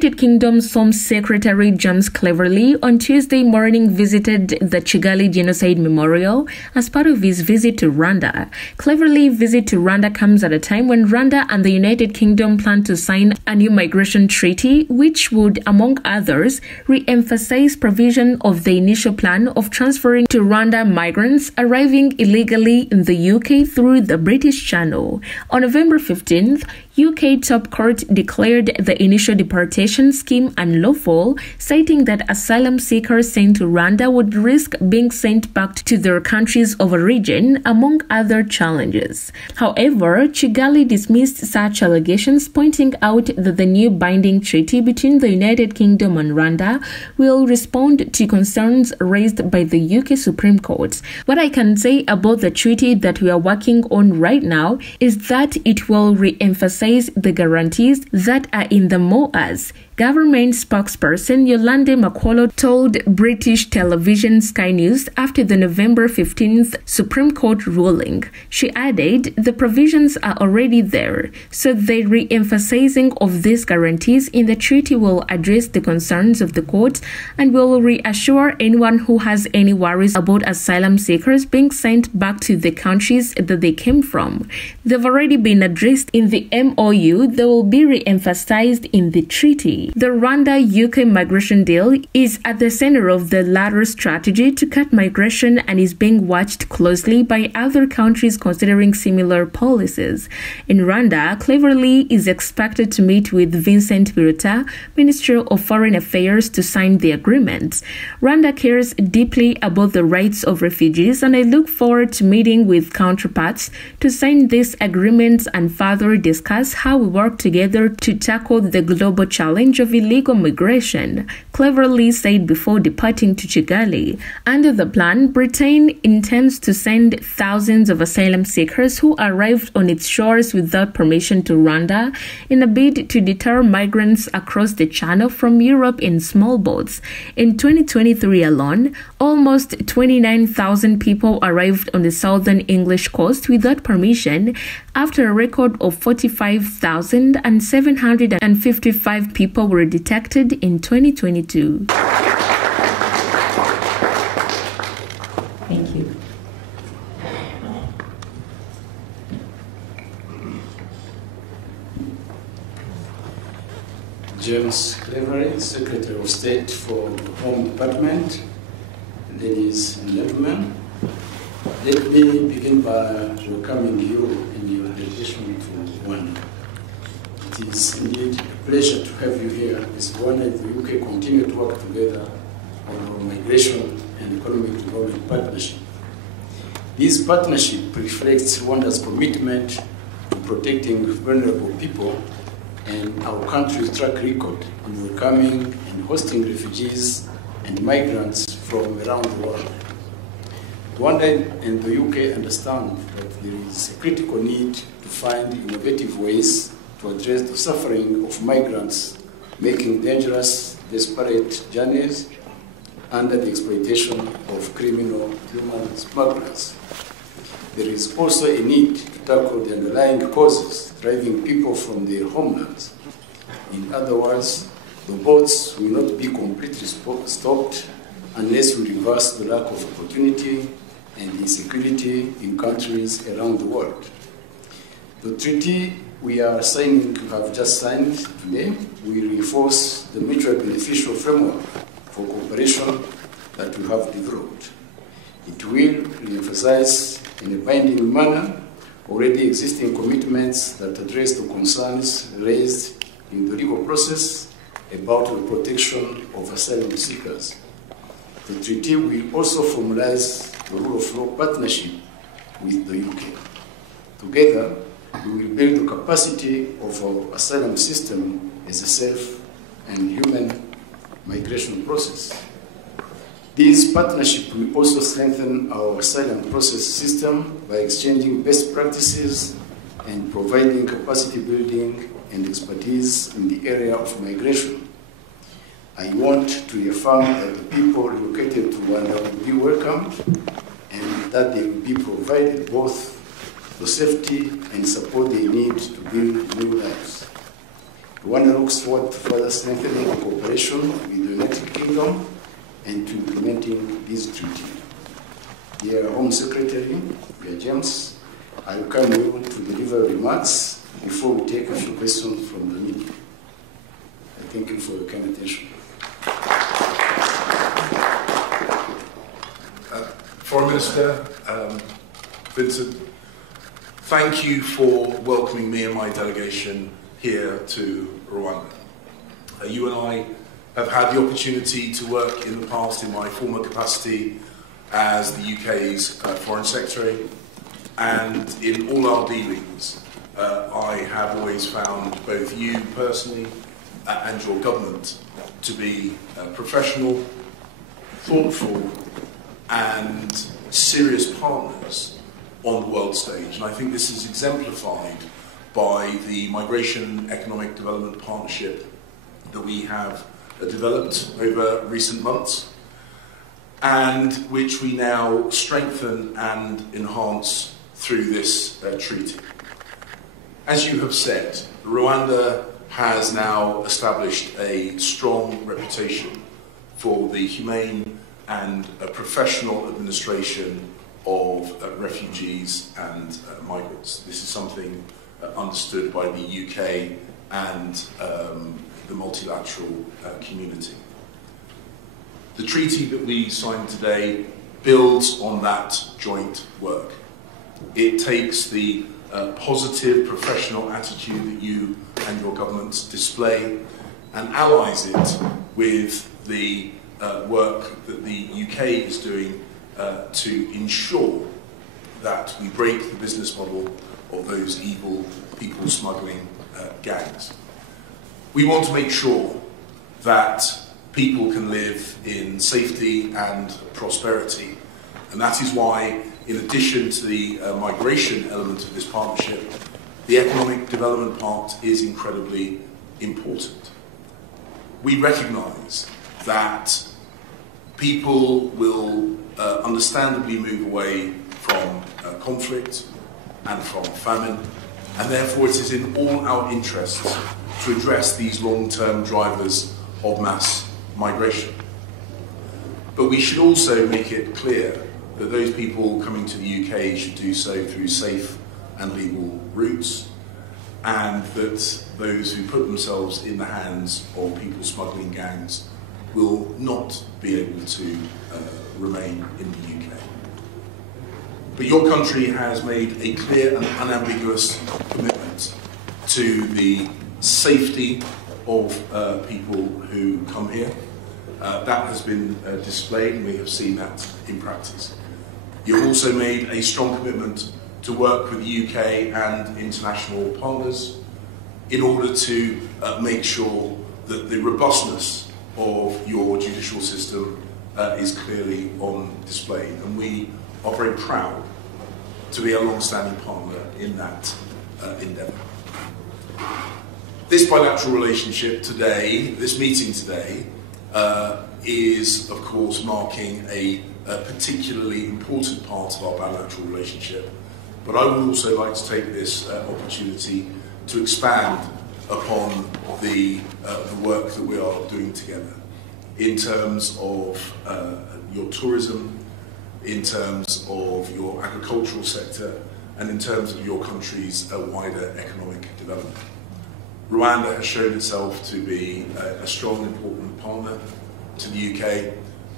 United Kingdom's Home Secretary James Cleverly on Tuesday morning visited the Kigali Genocide Memorial as part of his visit to Rwanda. Cleverly's visit to Rwanda comes at a time when Rwanda and the United Kingdom plan to sign a new migration treaty, which would, among others, re-emphasize provision of the initial plan of transferring to Rwanda migrants arriving illegally in the UK through the British Channel. On November 15th, UK top court declared the initial deportation scheme unlawful, citing that asylum seekers sent to Rwanda would risk being sent back to their countries of origin, among other challenges. However, Kigali dismissed such allegations, pointing out that the new binding treaty between the United Kingdom and Rwanda will respond to concerns raised by the UK Supreme Court. What I can say about the treaty that we are working on right now is that it will re-emphasize the guarantees that are in the MOAs. Government spokesperson Yolande Makwolo told British television Sky News after the November 15th Supreme Court ruling. She added, the provisions are already there, so the re-emphasizing of these guarantees in the treaty will address the concerns of the court and will reassure anyone who has any worries about asylum seekers being sent back to the countries that they came from. They've already been addressed in the MOU that will be re-emphasized in the treaty. The Rwanda-UK migration deal is at the center of the latter strategy to cut migration and is being watched closely by other countries considering similar policies. In Rwanda, Cleverly is expected to meet with Vincent Biruta, Minister of Foreign Affairs, to sign the agreement. Rwanda cares deeply about the rights of refugees, and I look forward to meeting with counterparts to sign this agreement and further discuss how we work together to tackle the global challenge of illegal migration, Cleverly said before departing to Kigali. Under the plan, Britain intends to send thousands of asylum seekers who arrived on its shores without permission to Rwanda in a bid to deter migrants across the Channel from Europe in small boats. In 2023 alone, almost 29,000 people arrived on the southern English coast without permission, after a record of 45,755 people were detected in 2022. Thank you. James Cleverly, Secretary of State for the Home Department, ladies and gentlemen, let me begin by welcoming you in your delegation to Rwanda. It is indeed a pleasure to have you here as Rwanda and the UK continue to work together on our migration and economic development partnership. This partnership reflects Rwanda's commitment to protecting vulnerable people and our country's track record in welcoming and hosting refugees and migrants from around the world. Rwanda and the UK understand that there is a critical need to find innovative ways to address the suffering of migrants making dangerous, desperate journeys under the exploitation of criminal human smugglers. There is also a need to tackle the underlying causes driving people from their homelands. In other words, the boats will not be completely stopped unless we reverse the lack of opportunity and insecurity in countries around the world. The treaty we have just signed today, will reinforce the mutually beneficial framework for cooperation that we have developed. It will re-emphasize in a binding manner already existing commitments that address the concerns raised in the legal process about the protection of asylum seekers. The treaty will also formalize the rule of law partnership with the UK. Together, we will build the capacity of our asylum system as a safe and human migration process. This partnership will also strengthen our asylum process system by exchanging best practices and providing capacity building and expertise in the area of migration. I want to reaffirm that the people relocated to Rwanda will be welcomed and that they will be provided both the safety and support they need to build new lives. Rwanda looks forward to further strengthening cooperation with the United Kingdom and to implementing this treaty. Dear Home Secretary, dear James, I welcome you to deliver remarks before we take a few questions from the media. I thank you for your kind attention. Foreign Minister Vincent, thank you for welcoming me and my delegation here to Rwanda. You and I have had the opportunity to work in the past in my former capacity as the UK's Foreign Secretary, and in all our dealings I have always found both you personally and your government to be professional, thoughtful and serious partners on the world stage. And I think this is exemplified by the Migration Economic Development Partnership that we have developed over recent months, and which we now strengthen and enhance through this treaty. As you have said, Rwanda has now established a strong reputation for the humane and professional administration of refugees and migrants. This is something understood by the UK and the multilateral community. The treaty that we signed today builds on that joint work. It takes the positive professional attitude that you and your governments display and allies it with the work that the UK is doing to ensure that we break the business model of those evil people smuggling gangs. We want to make sure that people can live in safety and prosperity, and that is why, in addition to the migration element of this partnership, the economic development part is incredibly important. We recognise that people will understandably move away from conflict and from famine, and therefore it is in all our interests to address these long-term drivers of mass migration. But we should also make it clear that those people coming to the UK should do so through safe and legal routes, and that those who put themselves in the hands of people smuggling gangs will not be able to remain in the UK. But your country has made a clear and unambiguous commitment to the safety of people who come here. That has been displayed, and we have seen that in practice. You've also made a strong commitment to work with the UK and international partners in order to make sure that the robustness of your judicial system is clearly on display. And we are very proud to be a long-standing partner in that endeavour. This bilateral relationship today, this meeting today, is of course marking a particularly important part of our bilateral relationship. But I would also like to take this opportunity to expand upon the work that we are doing together in terms of your tourism, in terms of your agricultural sector, and in terms of your country's wider economic development. Rwanda has shown itself to be a strong, important partner to the UK.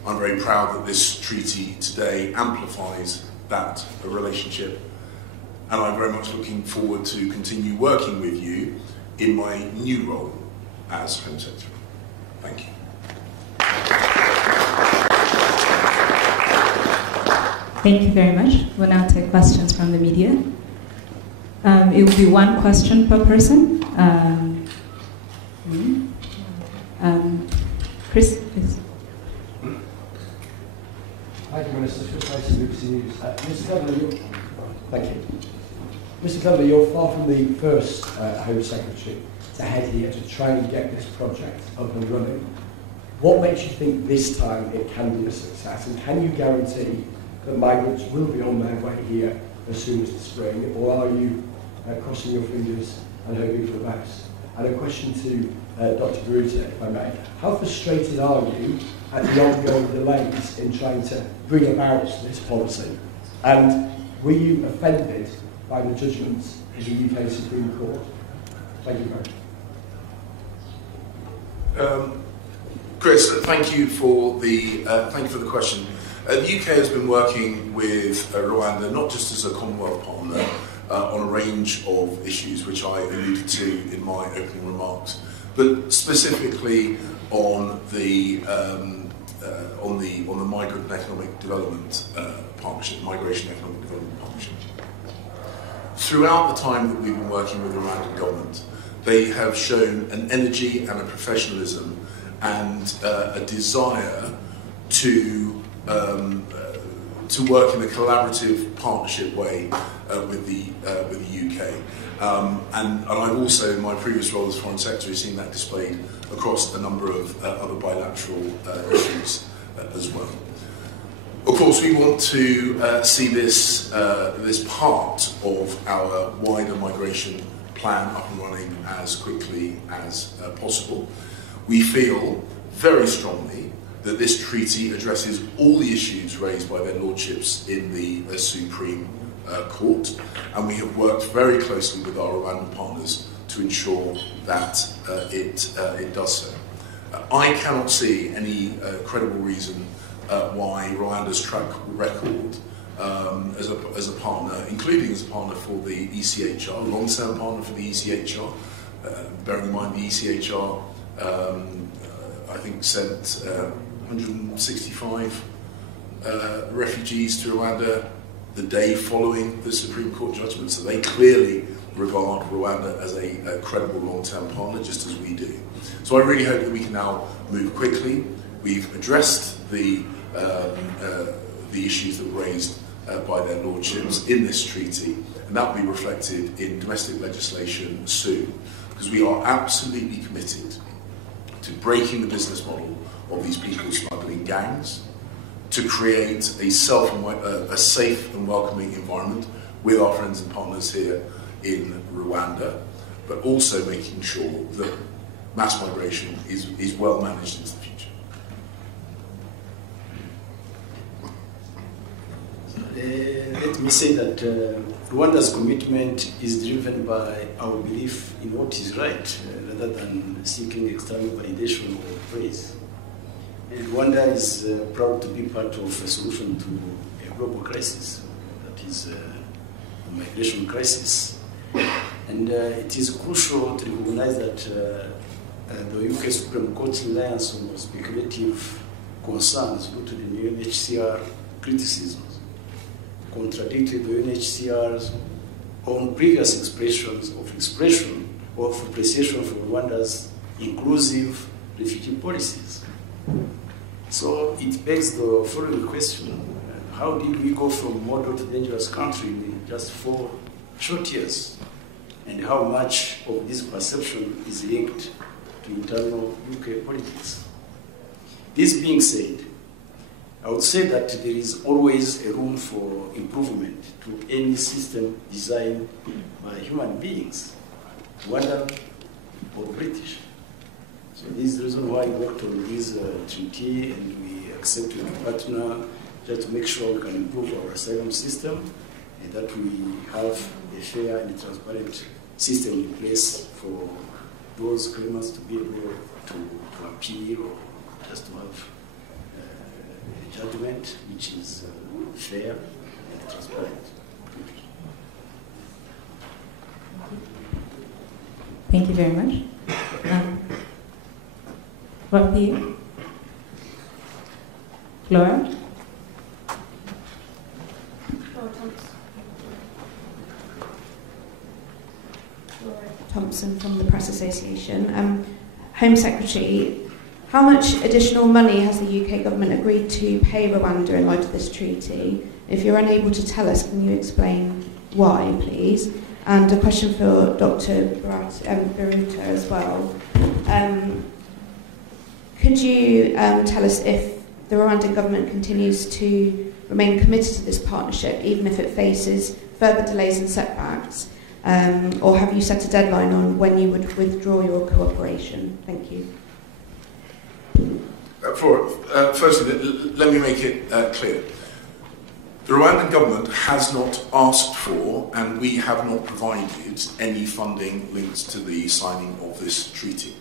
I'm very proud that this treaty today amplifies that relationship, and I'm very much looking forward to continue working with you in my new role as Home Secretary. Thank you. Thank you very much. We'll now take questions from the media. It will be one question per person. Chris, please. Thank you, Minister. Chris Mason, BBC News. Mr. Governor, thank you. Mr. Governor, you're far from the first Home Secretary to head here to try and get this project up and running. What makes you think this time it can be a success? And can you guarantee that migrants will be on their way here as soon as the spring? Or are you crossing your fingers and hoping for the best? And a question to Dr. Baruta, if I may. How frustrated are you at the ongoing delays in trying to bring about this policy? And were you offended by the judgments of the UK Supreme Court? Thank you very much. Chris, thank you for the question. The UK has been working with Rwanda not just as a Commonwealth partner on a range of issues which I alluded to in my opening remarks, but specifically on the Migrant and Economic Development Partnership, Migration and Economic Development Partnership. Throughout the time that we've been working with the Rwandan government, they have shown an energy and a professionalism and a desire to work in a collaborative partnership way with the UK. And I've also, in my previous role as Foreign Secretary, seen that displayed across a number of other bilateral issues as well. Of course, we want to see this part of our wider migration plan up and running as quickly as possible. We feel very strongly that this treaty addresses all the issues raised by their lordships in the Supreme Court, and we have worked very closely with our Rwandan partners to ensure that it does so. I cannot see any credible reason why Rwanda's track record as a partner, including as a partner for the ECHR, long-term partner for the ECHR, bearing in mind the ECHR, I think sent 165 refugees to Rwanda the day following the Supreme Court judgment, so they clearly regard Rwanda as a credible long-term partner, just as we do. So I really hope that we can now move quickly. We've addressed the issues that were raised by their lordships in this treaty, and that will be reflected in domestic legislation soon, because we are absolutely committed to breaking the business model of these people smuggling gangs, to create a safe and welcoming environment with our friends and partners here in Rwanda, but also making sure that mass migration is well managed into the future. Let me say that Rwanda's commitment is driven by our belief in what is right, rather than seeking external validation or praise. And Rwanda is proud to be part of a solution to a global crisis, that is the migration crisis. And it is crucial to recognize that the UK Supreme Court's reliance on speculative concerns due to the UNHCR criticisms contradicted the UNHCR's own previous expressions of appreciation for Rwanda's inclusive refugee policies. So it begs the following question: how did we go from model to dangerous country in just 4 short years? And how much of this perception is linked to internal UK politics? This being said, I would say that there is always a room for improvement to any system designed by human beings, Rwandan or British. So this is the reason why we worked on this treaty, and we accepted a partner just to make sure we can improve our asylum system and that we have a fair and transparent system in place for those claimants to be able to appeal or just to have a judgment which is fair and transparent. Thank you very much. What here? Laura? Thompson from the Press Association. Home Secretary, how much additional money has the UK government agreed to pay Rwanda in light of this treaty? If you're unable to tell us, can you explain why, please? And a question for Dr. Baruta as well. Could you tell us if the Rwandan government continues to remain committed to this partnership, even if it faces further delays and setbacks? Or have you set a deadline on when you would withdraw your cooperation? Thank you. Firstly, let me make it clear. The Rwandan government has not asked for, and we have not provided, any funding linked to the signing of this treaty.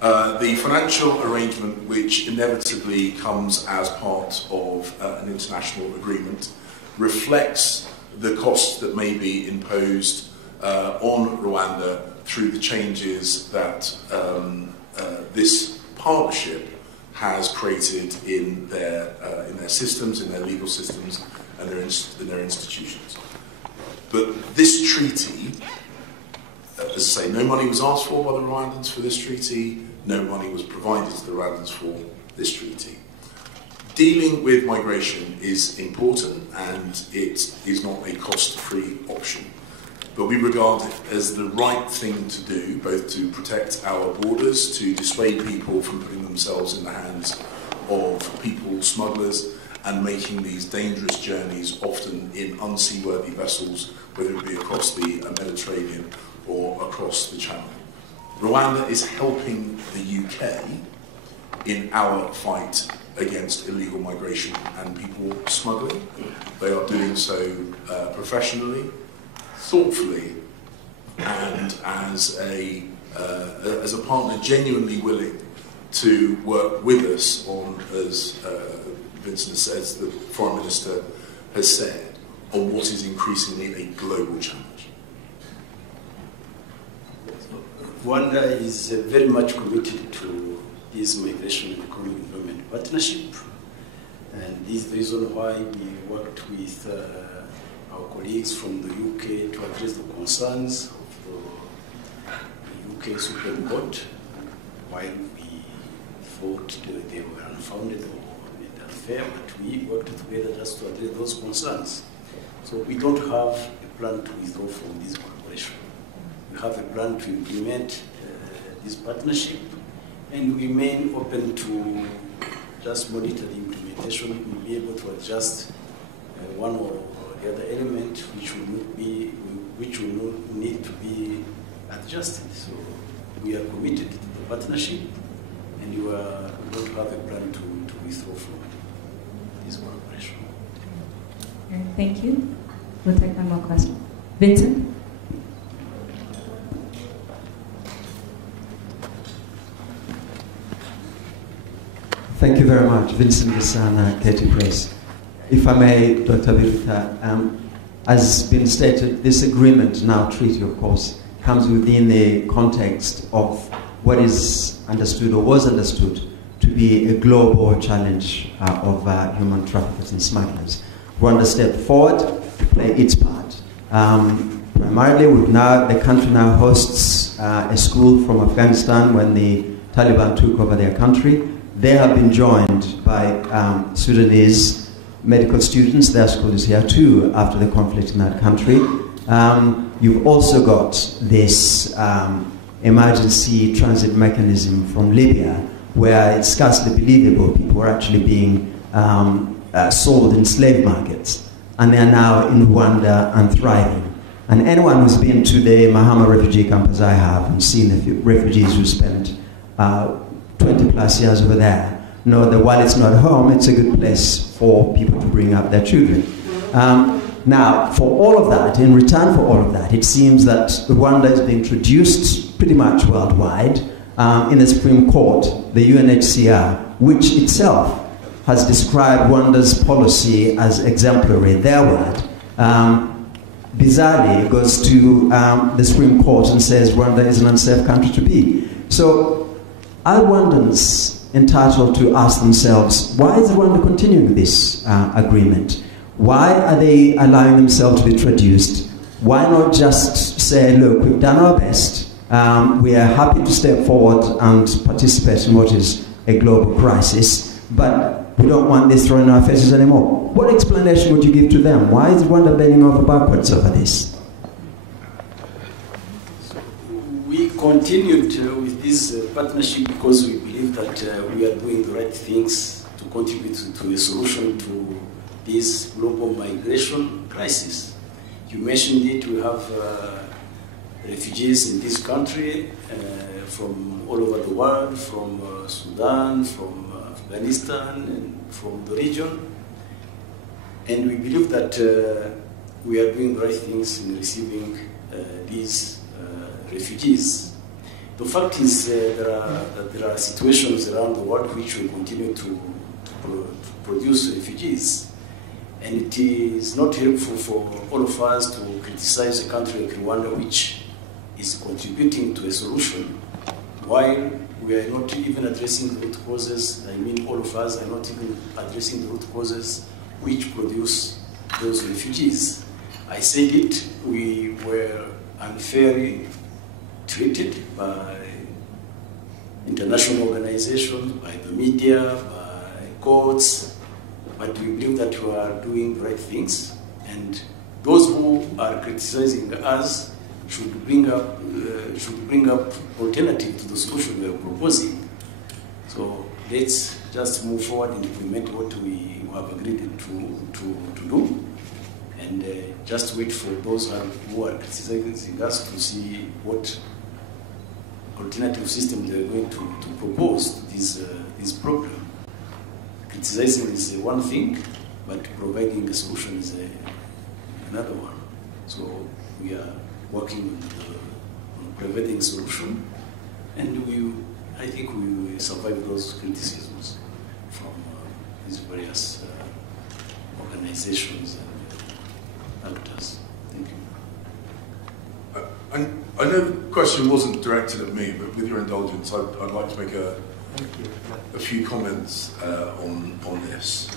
The financial arrangement, which inevitably comes as part of an international agreement, reflects the costs that may be imposed on Rwanda through the changes that this partnership has created in their systems, in their legal systems, and in their institutions. But this treaty, as I say, no money was asked for by the Rwandans for this treaty, no money was provided to the Rwandans for this treaty. Dealing with migration is important, and it is not a cost-free option. But we regard it as the right thing to do, both to protect our borders, to dissuade people from putting themselves in the hands of people smugglers and making these dangerous journeys, often in unseaworthy vessels, whether it be across the Mediterranean or across the Channel. Rwanda is helping the UK in our fight against illegal migration and people smuggling. They are doing so professionally, thoughtfully, and as a partner genuinely willing to work with us on, as Vincent says, the Foreign Minister has said, on what is increasingly a global challenge. Rwanda is very much committed to this migration and economic development partnership, and this is the reason why we worked with our colleagues from the UK to address the concerns of the UK Supreme Court, while we thought they were unfounded or unfair, but we worked together just to address those concerns. So we don't have a plan to withdraw from this collaboration. We have a plan to implement this partnership, and we remain open to just monitor the implementation. We'll be able to adjust one or the other element which will not need to be adjusted. So we are committed to the partnership, and we don't have a plan to withdraw from this collaboration. Thank you. We'll take one more question. Vincent? Thank you very much. Vincent Gisana, Katie Press. If I may, Dr. Biruta, as been stated, this agreement, now treaty of course, comes within the context of what is understood or was understood to be a global challenge of human traffickers and smugglers. Rwanda stepped forward to play its part. Primarily, the country now hosts a school from Afghanistan when the Taliban took over their country. They have been joined by Sudanese medical students. Their school is here too after the conflict in that country. You've also got this emergency transit mechanism from Libya, where it's scarcely believable people were actually being sold in slave markets, and they are now in Rwanda and thriving. And anyone who's been to the Mahama refugee camp, as I have, and seen the refugees who spent 20 plus years over there, know that while it's not home, it's a good place for people to bring up their children. Now, for all of that, in return for all of that, it seems that Rwanda is being introduced pretty much worldwide in the Supreme Court, the UNHCR, which itself has described Rwanda's policy as exemplary, their word. Bizarrely, it goes to the Supreme Court and says Rwanda is an unsafe country to be. So, are Rwandans entitled to ask themselves, why is Rwanda continuing this agreement? Why are they allowing themselves to be traduced? Why not just say, look, we've done our best, we are happy to step forward and participate in what is a global crisis, but we don't want this thrown in our faces anymore. What explanation would you give to them? Why is Rwanda bending over backwards over this? We continued with this partnership because we believe that we are doing the right things to contribute to a solution to this global migration crisis. You mentioned it, we have refugees in this country from all over the world, from Sudan, from Afghanistan, and from the region. And we believe that we are doing the right things in receiving these refugees. The fact is that there are situations around the world which will continue to produce refugees. And it is not helpful for all of us to criticize a country like Rwanda, which is contributing to a solution, while we are not even addressing the root causes. I mean, all of us are not even addressing the root causes which produce those refugees. I said it, we were unfairly treated by international organizations, by the media, by courts, but we believe that we are doing the right things, and those who are criticizing us should bring up alternative to the solution we are proposing. So let's just move forward and implement what we have agreed to do, and just wait for those who are criticizing us to see what alternative system they are going to propose to this problem. Criticizing is one thing, but providing a solution is another one. So we are working on providing a solution, and I think we will survive those criticisms from these various organizations and actors. Thank you. I know the question wasn't directed at me, but with your indulgence, I'd like to make a few comments on this.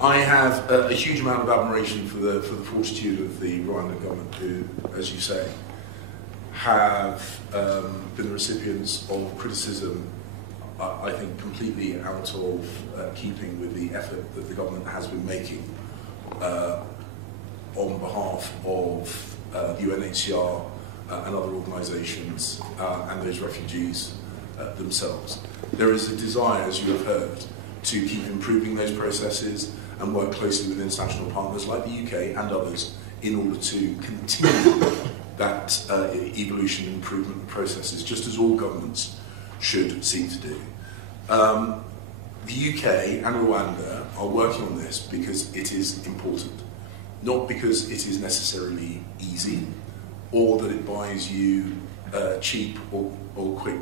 I have a huge amount of admiration for the fortitude of the Rwanda government, who, as you say, have been the recipients of criticism, I think, completely out of keeping with the effort that the government has been making on behalf of the UNHCR and other organisations and those refugees themselves. There is a desire, as you have heard, to keep improving those processes and work closely with international partners like the UK and others in order to continue that evolution and improvement processes, just as all governments should seek to do. The UK and Rwanda are working on this because it is important, not because it is necessarily easy or that it buys you cheap or quick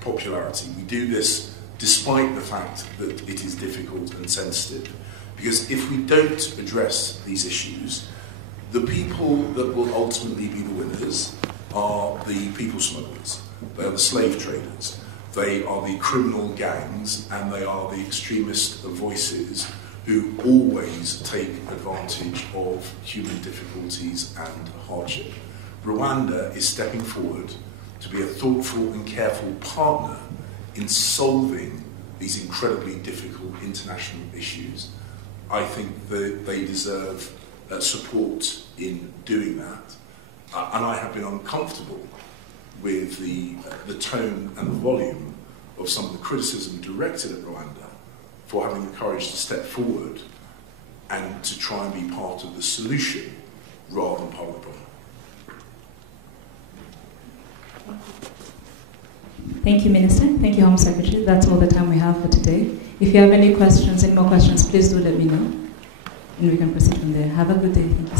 popularity. We do this despite the fact that it is difficult and sensitive, because if we don't address these issues, the people that will ultimately be the winners are the people smugglers. They are the slave traders. They are the criminal gangs, and they are the extremist voices who always take advantage of human difficulties and hardship. Rwanda is stepping forward to be a thoughtful and careful partner in solving these incredibly difficult international issues. I think that they deserve support in doing that, and I have been uncomfortable with the tone and the volume of some of the criticism directed at Rwanda for having the courage to step forward and to try and be part of the solution rather than part of the problem. Thank you, Minister. Thank you, Home Secretary. That's all the time we have for today. If you have any questions, any more questions, please do let me know, and we can proceed from there. Have a good day. Thank you.